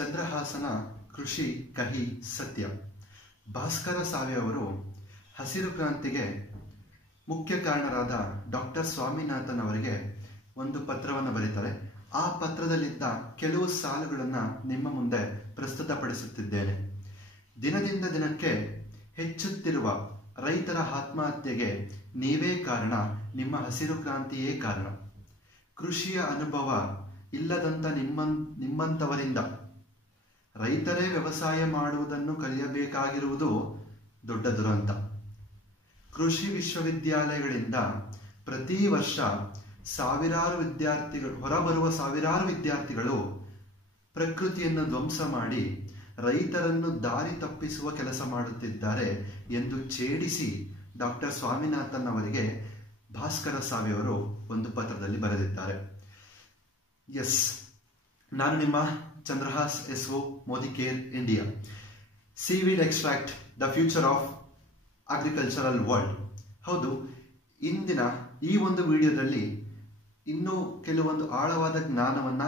ಚಂದ್ರಹಾಸನ ಕೃಷಿ ಕಹಿ ಸತ್ಯ. ಭಾಸ್ಕರ ಸಾವೆ ಅವರು ಹಸಿರು ಕ್ರಾಂತಿಗೆ ಮುಖ್ಯ ಕಾರಣರಾದ ಡಾಕ್ಟರ್ ಸ್ವಾಮಿನಾಥನ್ ಅವರಿಗೆ ಒಂದು ಪತ್ರವನ್ನು ಬರೀತಾರೆ. ಆ ಪತ್ರದಲ್ಲಿದ್ದ ಕೆಲವು ಸಾಲುಗಳನ್ನು ನಿಮ್ಮ ಮುಂದೆ ಪ್ರಸ್ತುತಪಡಿಸುತ್ತಿದ್ದೇನೆ. ದಿನದಿಂದ ದಿನಕ್ಕೆ ಹೆಚ್ಚುತ್ತಿರುವ ರೈತರ ಆತ್ಮಹತ್ಯೆಗೆ ನೀವೇ ಕಾರಣ, ನಿಮ್ಮ ಹಸಿರು ಕ್ರಾಂತಿಯೇ ಕಾರಣ. ಕೃಷಿಯ ಅನುಭವ ಇಲ್ಲದಂತ ನಿಮ್ಮಂತವರಿಂದ ರೈತರೇ ವ್ಯವಸಾಯ ಮಾಡುವುದನ್ನು ಕಲಿಯಬೇಕಾಗಿರುವುದು ದೊಡ್ಡ ದುರಂತ. ಕೃಷಿ ವಿಶ್ವವಿದ್ಯಾಲಯಗಳಿಂದ ಪ್ರತಿ ವರ್ಷ ಹೊರಬರುವ ಸಾವಿರಾರು ವಿದ್ಯಾರ್ಥಿಗಳು ಪ್ರಕೃತಿಯನ್ನು ಧ್ವಂಸ ಮಾಡಿ ರೈತರನ್ನು ದಾರಿ ತಪ್ಪಿಸುವ ಕೆಲಸ ಮಾಡುತ್ತಿದ್ದಾರೆ ಎಂದು ಛೇಡಿಸಿ ಡಾಕ್ಟರ್ ಸ್ವಾಮಿನಾಥನ್ ಅವರಿಗೆ ಭಾಸ್ಕರ ಸಾವೆ ಅವರು ಒಂದು ಪತ್ರದಲ್ಲಿ ಬರೆದಿದ್ದಾರೆ. ಎಸ್, ನಾನು ನಿಮ್ಮ Chandrahas SO. Modi care India. Seaweed extract the future of agricultural world. ಹೌದು, ಇಂದಿನ ಈ ಒಂದು ವಿಡಿಯೋದಲ್ಲಿ ಇನ್ನೂ ಕೆಲವೊಂದು ಆಳವಾದ ಜ್ಞಾನವನ್ನ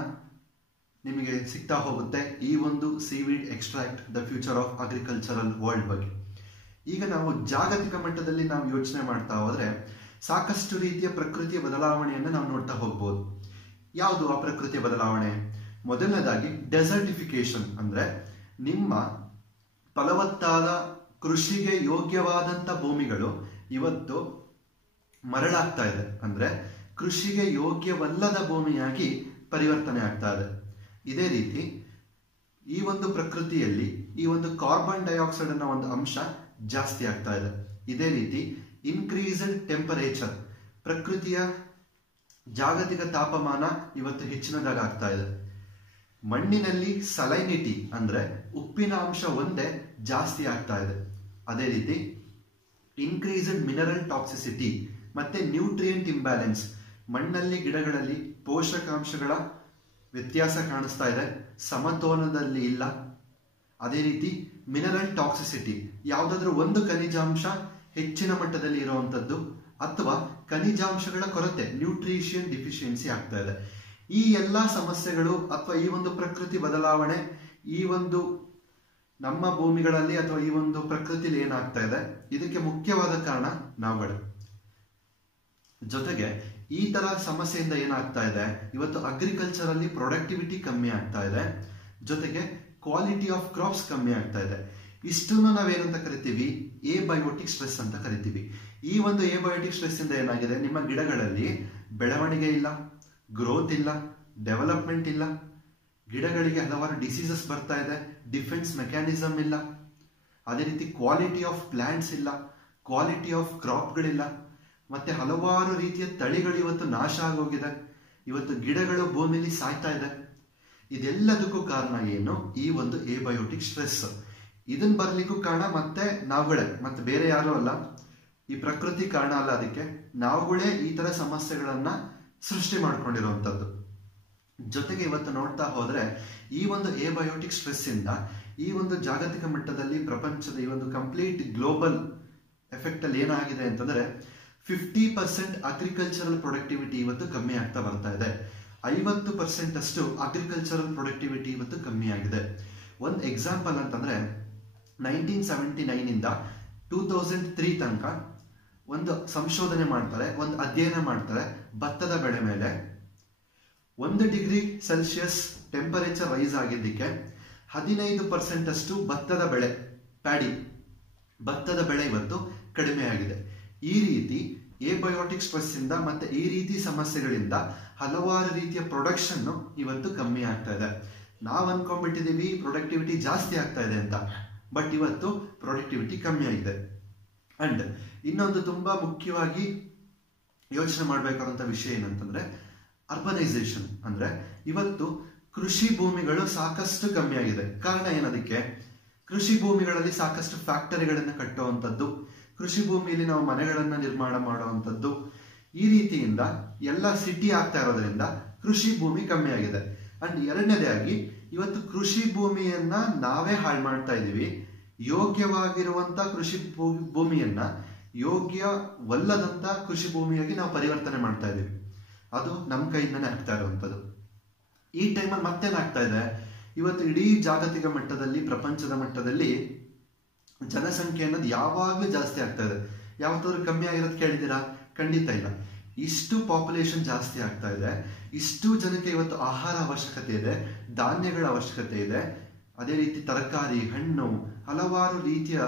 ನಿಮಗೆ ಸಿಗ್ತಾ ಹೋಗುತ್ತೆ ಈ ಒಂದು seaweed extract the future of agricultural world ಬಗ್ಗೆ. ಈಗ ನಾವು ಜಾಗತಿಕ ಮಟ್ಟದಲ್ಲಿ ನಾವು ಯೋಚನೆ ಮಾಡ್ತಾ ಹೋದ್ರೆ ಸಾಕಷ್ಟು ರೀತಿಯ ಪ್ರಕೃತಿಯ ಬದಲಾವಣೆಯನ್ನು ನಾವು ನೋಡ್ತಾ ಹೋಗ್ಬೋದು. ಯಾವುದು ಆ ಪ್ರಕೃತಿಯ ಬದಲಾವಣೆ? ಮೊದಲನೇದಾಗಿ ಡೆಸರ್ಟಿಫಿಕೇಶನ್, ಅಂದ್ರೆ ನಿಮ್ಮ ಫಲವತ್ತಾದ ಕೃಷಿಗೆ ಯೋಗ್ಯವಾದಂತ ಭೂಮಿಗಳು ಇವತ್ತು ಮರಳಾಗ್ತಾ ಇದೆ, ಅಂದ್ರೆ ಕೃಷಿಗೆ ಯೋಗ್ಯವಲ್ಲದ ಭೂಮಿಯಾಗಿ ಪರಿವರ್ತನೆ ಆಗ್ತಾ ಇದೆ. ಇದೇ ರೀತಿ ಈ ಒಂದು ಪ್ರಕೃತಿಯಲ್ಲಿ ಈ ಒಂದು ಕಾರ್ಬನ್ ಡೈಆಕ್ಸೈಡ್ ಅನ್ನೋ ಒಂದು ಅಂಶ ಜಾಸ್ತಿ ಆಗ್ತಾ ಇದೆ. ಇದೇ ರೀತಿ ಇನ್ಕ್ರೀಸ್ಡ್ ಟೆಂಪರೇಚರ್, ಪ್ರಕೃತಿಯ ಜಾಗತಿಕ ತಾಪಮಾನ ಇವತ್ತು ಹೆಚ್ಚಿನದಾಗ್ತಾ ಇದೆ. ಮಣ್ಣಿನಲ್ಲಿ ಸಲೈನಿಟಿ ಅಂದ್ರೆ ಉಪ್ಪಿನ ಅಂಶ ಒಂದೇ ಜಾಸ್ತಿ ಆಗ್ತಾ ಇದೆ. ಅದೇ ರೀತಿ ಇನ್ಕ್ರೀಸ್ಡ್ ಮಿನರಲ್ ಟಾಕ್ಸಿಸಿಟಿ ಮತ್ತೆ ನ್ಯೂಟ್ರಿಯೆಂಟ್ ಇಂಬ್ಯಾಲೆನ್ಸ್, ಮಣ್ಣಲ್ಲಿ ಗಿಡಗಳಲ್ಲಿ ಪೋಷಕಾಂಶಗಳ ವ್ಯತ್ಯಾಸ ಕಾಣಿಸ್ತಾ ಇದೆ, ಸಮತೋಲನದಲ್ಲಿ ಇಲ್ಲ. ಅದೇ ರೀತಿ ಮಿನರಲ್ ಟಾಕ್ಸಿಸಿಟಿ, ಯಾವುದಾದ್ರೂ ಒಂದು ಖನಿಜಾಂಶ ಹೆಚ್ಚಿನ ಮಟ್ಟದಲ್ಲಿ ಇರುವಂತದ್ದು ಅಥವಾ ಖನಿಜಾಂಶಗಳ ಕೊರತೆ, ನ್ಯೂಟ್ರಿಷಿಯನ್ ಡಿಫಿಷಿಯನ್ಸಿ ಆಗ್ತಾ ಇದೆ. ಈ ಎಲ್ಲಾ ಸಮಸ್ಯೆಗಳು ಅಥವಾ ಈ ಒಂದು ಪ್ರಕೃತಿ ಬದಲಾವಣೆ ಈ ಒಂದು ನಮ್ಮ ಭೂಮಿಗಳಲ್ಲಿ ಅಥವಾ ಈ ಒಂದು ಪ್ರಕೃತಿಲಿ ಏನಾಗ್ತಾ ಇದೆ, ಇದಕ್ಕೆ ಮುಖ್ಯವಾದ ಕಾರಣ ನಾವುಗಳು. ಜೊತೆಗೆ ಈ ತರ ಸಮಸ್ಯೆಯಿಂದ ಏನಾಗ್ತಾ ಇದೆ, ಇವತ್ತು ಅಗ್ರಿಕಲ್ಚರ್ ಅಲ್ಲಿ ಪ್ರೊಡಕ್ಟಿವಿಟಿ ಕಮ್ಮಿ ಆಗ್ತಾ ಇದೆ, ಜೊತೆಗೆ ಕ್ವಾಲಿಟಿ ಆಫ್ ಕ್ರಾಪ್ಸ್ ಕಮ್ಮಿ ಆಗ್ತಾ ಇದೆ. ಇಷ್ಟನ್ನು ನಾವೇನಂತ ಕರಿತೀವಿ, ಎಬಯೋಟಿಕ್ ಸ್ಟ್ರೆಸ್ ಅಂತ ಕರಿತೀವಿ. ಈ ಒಂದು ಎಬಯೋಟಿಕ್ ಸ್ಟ್ರೆಸ್ ಇಂದ ಏನಾಗಿದೆ, ನಿಮ್ಮ ಗಿಡಗಳಲ್ಲಿ ಬೆಳವಣಿಗೆ ಇಲ್ಲ, ಗ್ರೋತ್ ಇಲ್ಲ, ಡೆವಲಪ್ಮೆಂಟ್ ಇಲ್ಲ, ಗಿಡಗಳಿಗೆ ಹಲವಾರು ಡಿಸೀಸಸ್ ಬರ್ತಾ ಇದೆ, ಡಿಫೆನ್ಸ್ ಮೆಕ್ಯಾನಿಸಮ್ ಇಲ್ಲ. ಅದೇ ರೀತಿ ಕ್ವಾಲಿಟಿ ಆಫ್ ಪ್ಲಾಂಟ್ಸ್ ಇಲ್ಲ, ಕ್ವಾಲಿಟಿ ಆಫ್ ಕ್ರಾಪ್ಗಳಿಲ್ಲ, ಮತ್ತೆ ಹಲವಾರು ರೀತಿಯ ತಳಿಗಳು ಇವತ್ತು ನಾಶ ಆಗೋಗಿದೆ. ಇವತ್ತು ಗಿಡಗಳು ಭೂಮಿಲಿ ಸಾಯ್ತಾ ಇದೆ. ಇದೆಲ್ಲದಕ್ಕೂ ಕಾರಣ ಏನು? ಈ ಒಂದು ಎಬಯೋಟಿಕ್ ಸ್ಟ್ರೆಸ್. ಇದನ್ ಬರ್ಲಿಕ್ಕೂ ಕಾರಣ ಮತ್ತೆ ನಾವುಗಳೇ, ಮತ್ತೆ ಬೇರೆ ಯಾರು ಅಲ್ಲ, ಈ ಪ್ರಕೃತಿ ಕಾರಣ ಅಲ್ಲ. ಅದಕ್ಕೆ ನಾವುಗಳೇ ಈ ತರ ಸಮಸ್ಯೆಗಳನ್ನ ಸೃಷ್ಟಿ ಮಾಡ್ಕೊಂಡಿರುವಂತದ್ದು. ಜೊತೆಗೆ ಇವತ್ತು ನೋಡ್ತಾ ಹೋದ್ರೆ ಈ ಒಂದು ಎಬಯೋಟಿಕ್ ಸ್ಟ್ರೆಸ್ ಇಂದ ಈ ಒಂದು ಜಾಗತಿಕ ಮಟ್ಟದಲ್ಲಿ ಪ್ರಪಂಚದ ಈ ಒಂದು ಕಂಪ್ಲೀಟ್ ಗ್ಲೋಬಲ್ ಎಫೆಕ್ಟ್ ಅಲ್ಲಿ ಏನಾಗಿದೆ ಅಂತಂದ್ರೆ 50% ಅಗ್ರಿಕಲ್ಚರಲ್ ಪ್ರೊಡಕ್ಟಿವಿಟಿ ಇವತ್ತು ಕಮ್ಮಿ ಆಗ್ತಾ ಬರ್ತಾ ಇದೆ. 50% ಅಷ್ಟು ಅಗ್ರಿಕಲ್ಚರಲ್ ಪ್ರೊಡಕ್ಟಿವಿಟಿ ಇವತ್ತು ಕಮ್ಮಿ ಆಗಿದೆ. ಒಂದು ಎಕ್ಸಾಂಪಲ್ ಅಂತಂದ್ರೆ 1979 ಇಂದ 2003 ತನಕ ಒಂದು ಸಂಶೋಧನೆ ಮಾಡ್ತಾರೆ, ಒಂದು ಅಧ್ಯಯನ ಮಾಡ್ತಾರೆ. ಭತ್ತದ ಬೆಳೆ ಮೇಲೆ 1 ಡಿಗ್ರಿ ಸೆಲ್ಸಿಯಸ್ ಟೆಂಪರೇಚರ್ ರೈಸ್ ಆಗಿದ್ದಕ್ಕೆ 15% ಅಷ್ಟು ಭತ್ತದ ಬೆಳೆ, ಪ್ಯಾಡಿ ಭತ್ತದ ಬೆಳೆ ಇವತ್ತು ಕಡಿಮೆ ಆಗಿದೆ. ಈ ರೀತಿ ಎಬಯೋಟಿಕ್ ಸ್ಟ್ರೆಸ್ ಇಂದ ಮತ್ತೆ ಈ ರೀತಿ ಸಮಸ್ಯೆಗಳಿಂದ ಹಲವಾರು ರೀತಿಯ ಪ್ರೊಡಕ್ಷನ್ ಇವತ್ತು ಕಮ್ಮಿ ಆಗ್ತಾ ಇದೆ. ನಾವು ಅನ್ಕೊಂಡ್ಬಿಟ್ಟಿದೀವಿ ಪ್ರೊಡಕ್ಟಿವಿಟಿ ಜಾಸ್ತಿ ಆಗ್ತಾ ಇದೆ ಅಂತ, ಬಟ್ ಇವತ್ತು ಪ್ರೊಡಕ್ಟಿವಿಟಿ ಕಮ್ಮಿ ಆಗಿದೆ. ಅಂಡ್ ಇನ್ನೊಂದು ತುಂಬಾ ಮುಖ್ಯವಾಗಿ ಯೋಚನೆ ಮಾಡಬೇಕಾದಂತ ವಿಷಯ ಏನಂತಂದ್ರೆ ಅರ್ಬನೈಸೇಷನ್. ಅಂದ್ರೆ ಇವತ್ತು ಕೃಷಿ ಭೂಮಿಗಳು ಸಾಕಷ್ಟು ಕಮ್ಮಿ ಆಗಿದೆ. ಕಾರಣ ಏನದಕ್ಕೆ? ಕೃಷಿ ಭೂಮಿಗಳಲ್ಲಿ ಸಾಕಷ್ಟು ಫ್ಯಾಕ್ಟರಿಗಳನ್ನ ಕಟ್ಟುವಂಥದ್ದು, ಕೃಷಿ ಭೂಮಿಯಲ್ಲಿ ನಾವು ಮನೆಗಳನ್ನ ನಿರ್ಮಾಣ ಮಾಡುವಂಥದ್ದು, ಈ ರೀತಿಯಿಂದ ಎಲ್ಲ ಸಿಟಿ ಆಗ್ತಾ ಇರೋದ್ರಿಂದ ಕೃಷಿ ಭೂಮಿ ಕಮ್ಮಿ ಆಗಿದೆ. ಅಂಡ್ ಎರಡನೇದಾಗಿ ಇವತ್ತು ಕೃಷಿ ಭೂಮಿಯನ್ನ ನಾವೇ ಹಾಳು ಮಾಡ್ತಾ ಇದೀವಿ. ಯೋಗ್ಯವಾಗಿರುವಂತ ಕೃಷಿ ಭೂಮಿಯನ್ನ ಯೋಗ್ಯವಲ್ಲದಂತ ಕೃಷಿ ಭೂಮಿಯಾಗಿ ನಾವು ಪರಿವರ್ತನೆ ಮಾಡ್ತಾ ಇದೀವಿ. ಅದು ನಮ್ಮ ಕೈಯಿಂದನೇ ಆಗ್ತಾ ಇರುವಂಥದ್ದು. ಈ ಟೈಮಲ್ಲಿ ಮತ್ತೇನಾಗ್ತಾ ಇದೆ, ಇವತ್ತು ಇಡೀ ಜಾಗತಿಕ ಮಟ್ಟದಲ್ಲಿ, ಪ್ರಪಂಚದ ಮಟ್ಟದಲ್ಲಿ ಜನಸಂಖ್ಯೆ ಅನ್ನೋದು ಯಾವಾಗಲೂ ಜಾಸ್ತಿ ಆಗ್ತಾ ಇದೆ. ಯಾವತ್ತಾದ್ರೂ ಕಮ್ಮಿ ಆಗಿರೋದು ಕೇಳಿದ್ದೀರಾ? ಖಂಡಿತ ಇಲ್ಲ. ಇಷ್ಟು ಪಾಪ್ಯುಲೇಷನ್ ಜಾಸ್ತಿ ಆಗ್ತಾ ಇದೆ. ಇಷ್ಟು ಜನಕ್ಕೆ ಇವತ್ತು ಆಹಾರ ಅವಶ್ಯಕತೆ ಇದೆ, ಧಾನ್ಯಗಳ ಅವಶ್ಯಕತೆ ಇದೆ, ಅದೇ ರೀತಿ ತರಕಾರಿ, ಹಣ್ಣು, ಹಲವಾರು ರೀತಿಯ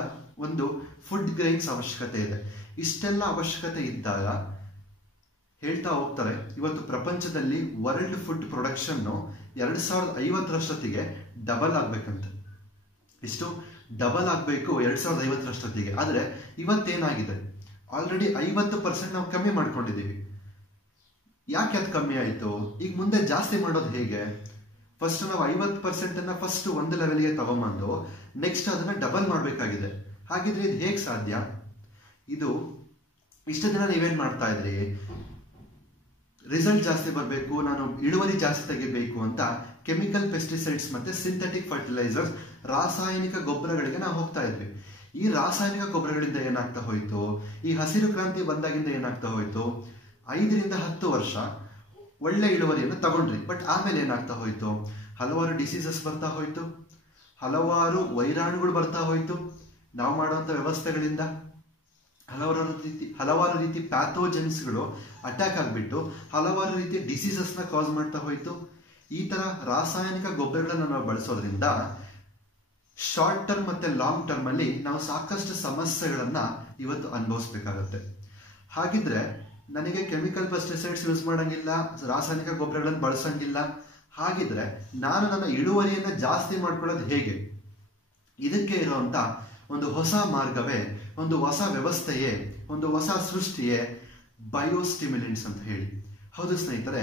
ಒಂದು ಫುಡ್ ಗ್ರೈನ್ಸ್ ಅವಶ್ಯಕತೆ ಇದೆ. ಇಷ್ಟೆಲ್ಲ ಅವಶ್ಯಕತೆ ಇದ್ದಾಗ ಹೇಳ್ತಾ ಹೋಗ್ತಾರೆ, ಇವತ್ತು ಪ್ರಪಂಚದಲ್ಲಿ ವರ್ಲ್ಡ್ ಫುಡ್ ಪ್ರೊಡಕ್ಷನ್ 2050 ಡಬಲ್ ಆಗ್ಬೇಕಂತೆ. ಇಷ್ಟು ಡಬಲ್ ಆಗಬೇಕು 2050 ಆದರೆ ಇವತ್ತೇನಾಗಿದೆ, ಆಲ್ರೆಡಿ 50% ನಾವು ಕಮ್ಮಿ ಮಾಡ್ಕೊಂಡಿದ್ದೀವಿ. ಯಾಕೆ ಅದು ಕಮ್ಮಿ ಆಯಿತು? ಈಗ ಮುಂದೆ ಜಾಸ್ತಿ ಮಾಡೋದು ಹೇಗೆ? ಫಸ್ಟ್ ನಾವು 50% ಫಸ್ಟ್ ಒಂದು ಲೆವೆಲ್ಗೆ ತಗೊಂಬಂದು ನೆಕ್ಸ್ಟ್ ಅದನ್ನ ಡಬಲ್ ಮಾಡಬೇಕಾಗಿದೆ. ಹಾಗಿದ್ರೆ ಇದು ಹೇಗೆ ಸಾಧ್ಯ? ಇದು ಇಷ್ಟು ದಿನ ನೀವೇನ್ ಮಾಡ್ತಾ ಇದ್ರಿ, ರಿಸಲ್ಟ್ ಜಾಸ್ತಿ ಬರಬೇಕು, ನಾನು ಇಳುವರಿ ಜಾಸ್ತಿ ತೆಗಿಬೇಕು ಅಂತ ಕೆಮಿಕಲ್ ಪೆಸ್ಟಿಸೈಡ್ಸ್ ಮತ್ತೆ ಸಿಂಥೆಟಿಕ್ ಫರ್ಟಿಲೈಸರ್ಸ್, ರಾಸಾಯನಿಕ ಗೊಬ್ಬರಗಳಿಗೆ ನಾವು ಹೋಗ್ತಾ ಇದ್ವಿ. ಈ ರಾಸಾಯನಿಕ ಗೊಬ್ಬರಗಳಿಂದ ಏನಾಗ್ತಾ ಹೋಯ್ತು, ಈ ಹಸಿರು ಕ್ರಾಂತಿ ಬಂದಾಗಿಂದ ಏನಾಗ್ತಾ ಹೋಯ್ತು, 5 ರಿಂದ 10 ವರ್ಷ ಒಳ್ಳೆ ಇಳುವರಿಯನ್ನು ತಗೊಂಡ್ರಿ. ಬಟ್ ಆಮೇಲೆ ಏನಾಗ್ತಾ ಹೋಯ್ತು, ಹಲವಾರು ಡಿಸೀಸಸ್ ಬರ್ತಾ ಹೋಯ್ತು, ಹಲವಾರು ವೈರಾಣುಗಳು ಬರ್ತಾ ಹೋಯ್ತು. ನಾವು ಮಾಡುವಂತ ವ್ಯವಸ್ಥೆಗಳಿಂದ ಹಲವಾರು ರೀತಿ ಪ್ಯಾಥೋಜೆನ್ಸ್ಗಳು ಅಟ್ಯಾಕ್ ಆಗಿಬಿಟ್ಟು ಹಲವಾರು ರೀತಿಯ ಡಿಸೀಸಸ್ನ ಕಾಸ್ ಮಾಡ್ತಾ ಹೋಯ್ತು. ಈ ತರ ರಾಸಾಯನಿಕ ಗೊಬ್ಬರಗಳನ್ನು ನಾವು ಬಳಸೋದ್ರಿಂದ ಶಾರ್ಟ್ ಟರ್ಮ್ ಮತ್ತೆ ಲಾಂಗ್ ಟರ್ಮ್ ಅಲ್ಲಿ ನಾವು ಸಾಕಷ್ಟು ಸಮಸ್ಯೆಗಳನ್ನ ಇವತ್ತು ಅನುಭವಿಸ್ಬೇಕಾಗತ್ತೆ. ಹಾಗಿದ್ರೆ ನನಗೆ ಕೆಮಿಕಲ್ ಪೆಸ್ಟಿಸೈಡ್ಸ್ ಯೂಸ್ ಮಾಡಂಗಿಲ್ಲ, ರಾಸಾಯನಿಕ ಗೊಬ್ಬರಗಳನ್ನು ಬಳಸಂಗಿಲ್ಲ, ಹಾಗಿದ್ರೆ ನಾನು ನನ್ನ ಇಳುವರಿಯನ್ನ ಜಾಸ್ತಿ ಮಾಡ್ಕೊಳ್ಳೋದು ಹೇಗೆ? ಇದಕ್ಕೆ ಇರುವಂತ ಒಂದು ಹೊಸ ಮಾರ್ಗವೇ, ಒಂದು ಹೊಸ ವ್ಯವಸ್ಥೆಯೇ, ಒಂದು ಹೊಸ ಸೃಷ್ಟಿಯೇ ಬಯೋಸ್ಟಿಮ್ಯುಲೆಂಟ್ಸ್ ಅಂತ ಹೇಳಿ. ಹೌದು ಸ್ನೇಹಿತರೆ,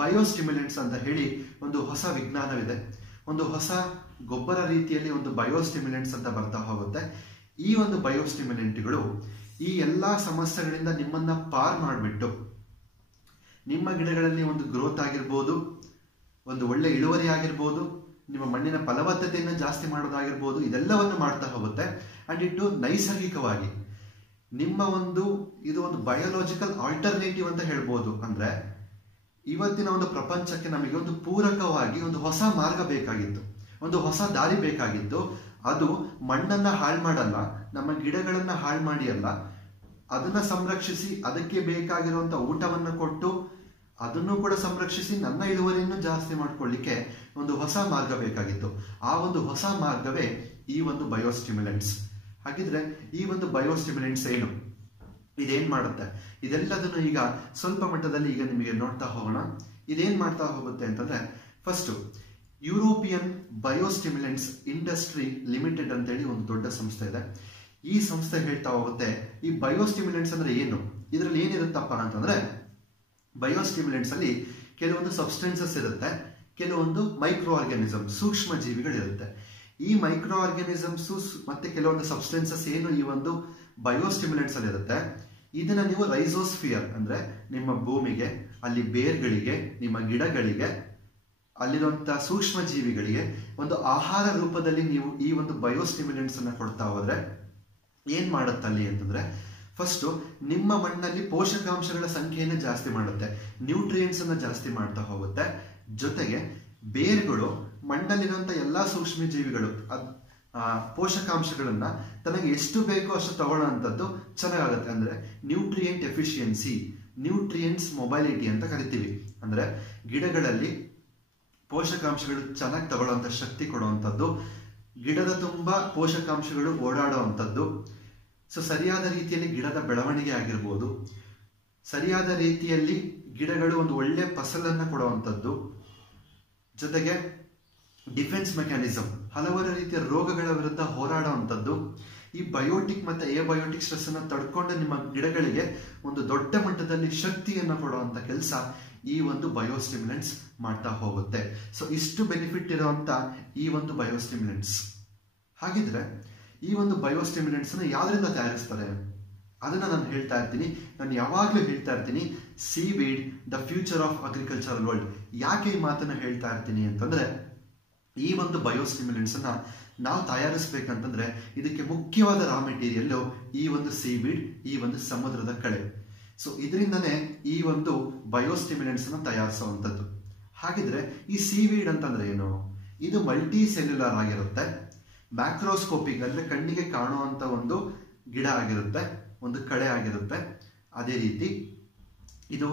ಬಯೋಸ್ಟಿಮ್ಯುಲೆಂಟ್ಸ್ ಅಂತ ಹೇಳಿ ಒಂದು ಹೊಸ ವಿಜ್ಞಾನವಿದೆ. ಒಂದು ಹೊಸ ಗೊಬ್ಬರ ರೀತಿಯಲ್ಲಿ ಒಂದು ಬಯೋಸ್ಟಿಮ್ಯುಲೆಂಟ್ಸ್ ಅಂತ ಬರ್ತಾ ಹೋಗುತ್ತೆ. ಈ ಒಂದು ಬಯೋಸ್ಟಿಮ್ಯುಲೆಂಟ್ಗಳು ಈ ಎಲ್ಲಾ ಸಮಸ್ಯೆಗಳಿಂದ ನಿಮ್ಮನ್ನ ಪಾರ್ ಮಾಡಿಬಿಟ್ಟು ನಿಮ್ಮ ಗಿಡಗಳಲ್ಲಿ ಒಂದು ಗ್ರೋತ್ ಆಗಿರ್ಬೋದು, ಒಂದು ಒಳ್ಳೆ ಇಳುವರಿ ಆಗಿರ್ಬೋದು, ನಿಮ್ಮ ಮಣ್ಣಿನ ಫಲವತ್ತತೆಯನ್ನು ಜಾಸ್ತಿ ಮಾಡೋದಾಗಿರ್ಬೋದು, ಇದೆಲ್ಲವನ್ನು ಮಾಡ್ತಾ ಹೋಗುತ್ತೆ. ಅಂಡ್ ಇಟ್ಟು ನೈಸರ್ಗಿಕವಾಗಿ ನಿಮ್ಮ ಇದು ಒಂದು ಬಯೋಲಾಜಿಕಲ್ ಆಲ್ಟರ್ನೇಟಿವ್ ಅಂತ ಹೇಳ್ಬೋದು. ಅಂದ್ರೆ ಇವತ್ತಿನ ಒಂದು ಪ್ರಪಂಚಕ್ಕೆ ನಮಗೆ ಒಂದು ಪೂರಕವಾಗಿ ಒಂದು ಹೊಸ ಮಾರ್ಗ ಬೇಕಾಗಿತ್ತು, ಒಂದು ಹೊಸ ದಾರಿ ಬೇಕಾಗಿತ್ತು. ಅದು ಮಣ್ಣನ್ನ ಹಾಳು ಮಾಡಲ್ಲ, ನಮ್ಮ ಗಿಡಗಳನ್ನ ಹಾಳು ಮಾಡಿ ಅಲ್ಲ, ಅದನ್ನ ಸಂರಕ್ಷಿಸಿ ಅದಕ್ಕೆ ಬೇಕಾಗಿರುವಂತ ಊಟವನ್ನ ಕೊಟ್ಟು ಅದನ್ನು ಕೂಡ ಸಂರಕ್ಷಿಸಿ ನನ್ನ ಇಳುವರಿಯನ್ನು ಜಾಸ್ತಿ ಮಾಡ್ಕೊಳ್ಳಿಕ್ಕೆ ಒಂದು ಹೊಸ ಮಾರ್ಗ ಬೇಕಾಗಿತ್ತು. ಆ ಒಂದು ಹೊಸ ಮಾರ್ಗವೇ ಈ ಒಂದು ಬಯೋಸ್ಟಿಮ್ಯುಲೆಂಟ್ಸ್. ಹಾಗಿದ್ರೆ ಈ ಒಂದು ಬಯೋಸ್ಟಿಮ್ಯುಲೆಂಟ್ಸ್ ಏನು, ಇದೇನ್ ಮಾಡುತ್ತೆ, ಇದೆಲ್ಲದನ್ನು ಈಗ ಸ್ವಲ್ಪ ಮಟ್ಟದಲ್ಲಿ ಈಗ ನಿಮಗೆ ನೋಡ್ತಾ ಹೋಗೋಣ. ಇದೇನ್ ಮಾಡ್ತಾ ಹೋಗುತ್ತೆ ಅಂತಂದ್ರೆ, ಫಸ್ಟ್ ಯುರೋಪಿಯನ್ ಬಯೋಸ್ಟಿಮ್ಯುಲೆಂಟ್ಸ್ ಇಂಡಸ್ಟ್ರಿ ಲಿಮಿಟೆಡ್ ಅಂತೇಳಿ ಒಂದು ದೊಡ್ಡ ಸಂಸ್ಥೆ ಇದೆ. ಈ ಸಂಸ್ಥೆ ಹೇಳ್ತಾ ಹೋಗುತ್ತೆ, ಈ ಬಯೋಸ್ಟಿಮ್ಯುಲೆಂಟ್ಸ್ ಅಂದ್ರೆ ಏನು, ಇದರಲ್ಲಿ ಏನಿರುತ್ತಪ್ಪ ಅಂತಂದ್ರೆ, ಬಯೋಸ್ಟಿಮ್ಯುಲೆಂಟ್ಸ್ ಅಲ್ಲಿ ಕೆಲವೊಂದು ಸಬ್ಸ್ಟೆನ್ಸಸ್ ಇರುತ್ತೆ, ಕೆಲವೊಂದು ಮೈಕ್ರೋ ಆರ್ಗ್ಯಾನಿಸಮ್, ಸೂಕ್ಷ್ಮ ಜೀವಿಗಳಿರುತ್ತೆ. ಈ ಮೈಕ್ರೋ ಆರ್ಗ್ಯಾನಿಸಮ್ಸ್ ಮತ್ತೆ ಕೆಲವೊಂದು ಸಬ್ಸ್ಟೆನ್ಸಸ್ ಏನು ಈ ಒಂದು ಬಯೋಸ್ಟಿಮ್ಯುಲೆಂಟ್ಸ್ ಅಲ್ಲಿ ಇರುತ್ತೆ, ಇದನ್ನ ನೀವು ರೈಸೋಸ್ಫಿಯರ್ ಅಂದ್ರೆ ನಿಮ್ಮ ಭೂಮಿಗೆ, ಅಲ್ಲಿ ಬೇರ್ಗಳಿಗೆ, ನಿಮ್ಮ ಗಿಡಗಳಿಗೆ, ಅಲ್ಲಿರುವಂತಹ ಸೂಕ್ಷ್ಮ ಜೀವಿಗಳಿಗೆ ಒಂದು ಆಹಾರ ರೂಪದಲ್ಲಿ ನೀವು ಈ ಒಂದು ಬಯೋಸ್ಟಿಮ್ಯುಲೆಂಟ್ಸ್ ಅನ್ನ ಕೊಡ್ತಾ ಹೋದ್ರೆ ಏನ್ ಮಾಡುತ್ತಲ್ಲಿ ಅಂತಂದ್ರೆ, ಫಸ್ಟ್ ನಿಮ್ಮ ಮಣ್ಣಲ್ಲಿ ಪೋಷಕಾಂಶಗಳ ಸಂಖ್ಯೆಯನ್ನು ಜಾಸ್ತಿ ಮಾಡುತ್ತೆ, ನ್ಯೂಟ್ರಿಯೆಂಟ್ಸ್ ಅನ್ನ ಜಾಸ್ತಿ ಮಾಡ್ತಾ ಹೋಗುತ್ತೆ. ಜೊತೆಗೆ ಬೇರುಗಳು ಮಣ್ಣಲ್ಲಿರುವಂತ ಎಲ್ಲಾ ಸೂಕ್ಷ್ಮ ಜೀವಿಗಳು ಪೋಷಕಾಂಶಗಳನ್ನ ತನಗೆ ಎಷ್ಟು ಬೇಕೋ ಅಷ್ಟು ತಗೊಳ್ಳೋಂಥದ್ದು ಚೆನ್ನಾಗುತ್ತೆ. ಅಂದ್ರೆ ನ್ಯೂಟ್ರಿಯೆಂಟ್ ಎಫಿಷಿಯನ್ಸಿ, ನ್ಯೂಟ್ರಿಯೆಂಟ್ಸ್ ಮೊಬೈಲಿಟಿ ಅಂತ ಕರಿತೀವಿ. ಅಂದ್ರೆ ಗಿಡಗಳಲ್ಲಿ ಪೋಷಕಾಂಶಗಳು ಚೆನ್ನಾಗಿ ತಗೊಳ್ಳುವಂತ ಶಕ್ತಿ ಕೊಡುವಂಥದ್ದು, ಗಿಡದ ತುಂಬಾ ಪೋಷಕಾಂಶಗಳು ಓಡಾಡುವಂಥದ್ದು. ಸೊ ಸರಿಯಾದ ರೀತಿಯಲ್ಲಿ ಗಿಡದ ಬೆಳವಣಿಗೆ ಆಗಿರ್ಬೋದು, ಸರಿಯಾದ ರೀತಿಯಲ್ಲಿ ಗಿಡಗಳು ಒಂದು ಒಳ್ಳೆ ಫಸಲನ್ನ ಕೊಡುವಂಥದ್ದು. ಜೊತೆಗೆ ಡಿಫೆನ್ಸ್ ಮೆಕ್ಯಾನಿಸಮ್, ಹಲವಾರು ರೀತಿಯ ರೋಗಗಳ ವಿರುದ್ಧ ಹೋರಾಡುವಂಥದ್ದು. ಈ ಬಯೋಟಿಕ್ ಮತ್ತೆ ಎಬಯೋಟಿಕ್ ಸ್ಟ್ರೆಸ್ ಅನ್ನ ತಡ್ಕೊಂಡು ನಿಮ್ಮ ಗಿಡಗಳಿಗೆ ಒಂದು ದೊಡ್ಡ ಮಟ್ಟದಲ್ಲಿ ಶಕ್ತಿಯನ್ನು ಕೊಡುವಂತ ಕೆಲಸ ಈ ಒಂದು ಬಯೋಸ್ಟಿಮ್ಯುಲೆಂಟ್ಸ್ ಮಾಡ್ತಾ ಹೋಗುತ್ತೆ. ಸೊ ಇಷ್ಟು ಬೆನಿಫಿಟ್ ಇರುವಂತ ಈ ಒಂದು ಬಯೋಸ್ಟಿಮ್ಯುಲೆಂಟ್ಸ್. ಹಾಗಿದ್ರೆ ಈ ಒಂದು ಬಯೋಸ್ಟಿಮ್ಯುಲೆಂಟ್ಸ್ ಅನ್ನ ಯಾವ್ದ್ರಿಂದ ತಯಾರಿಸ್ತಾರೆ ಅದನ್ನ ನಾನು ಹೇಳ್ತಾ ಇರ್ತೀನಿ. ನಾನು ಯಾವಾಗ್ಲೂ ಹೇಳ್ತಾ ಇರ್ತೀನಿ, seaweed the future of agricultural world. ಯಾಕೆ ಈ ಮಾತನ್ನ ಹೇಳ್ತಾ ಇರ್ತೀನಿ ಅಂತಂದ್ರೆ, ಈ ಒಂದು ಬಯೋಸ್ಟಿಮ್ಯುಲೆಂಟ್ಸ್ ಅನ್ನ ನಾವು ತಯಾರಿಸ್ಬೇಕಂತಂದ್ರೆ ಇದಕ್ಕೆ ಮುಖ್ಯವಾದ ರಾ ಮೆಟೀರಿಯಲ್ ಈ ಒಂದು ಸೀವೀಡ್, ಈ ಒಂದು ಸಮುದ್ರದ ಕಳೆ. ಸೊ ಇದರಿಂದನೇ ಈ ಒಂದು ಬಯೋಸ್ಟಿಮ್ಯುಲೆಂಟ್ಸ್ ಅನ್ನ ತಯಾರಿಸುವಂಥದ್ದು. ಹಾಗಿದ್ರೆ ಈ ಸೀವೀಡ್ ಅಂತಂದ್ರೆ ಏನು? ಇದು ಮಲ್ಟಿ ಸೆಲ್ಯುಲರ್ ಆಗಿರುತ್ತೆ. ಮ್ಯಾಕ್ರೋಸ್ಕೋಪಿಕ್ ಅಂದ್ರೆ ಕಣ್ಣಿಗೆ ಕಾಣುವಂತ ಒಂದು ಗಿಡ ಆಗಿರುತ್ತೆ, ಒಂದು ಕಳೆ ಆಗಿರುತ್ತೆ. ಅದೇ ರೀತಿ ಇದು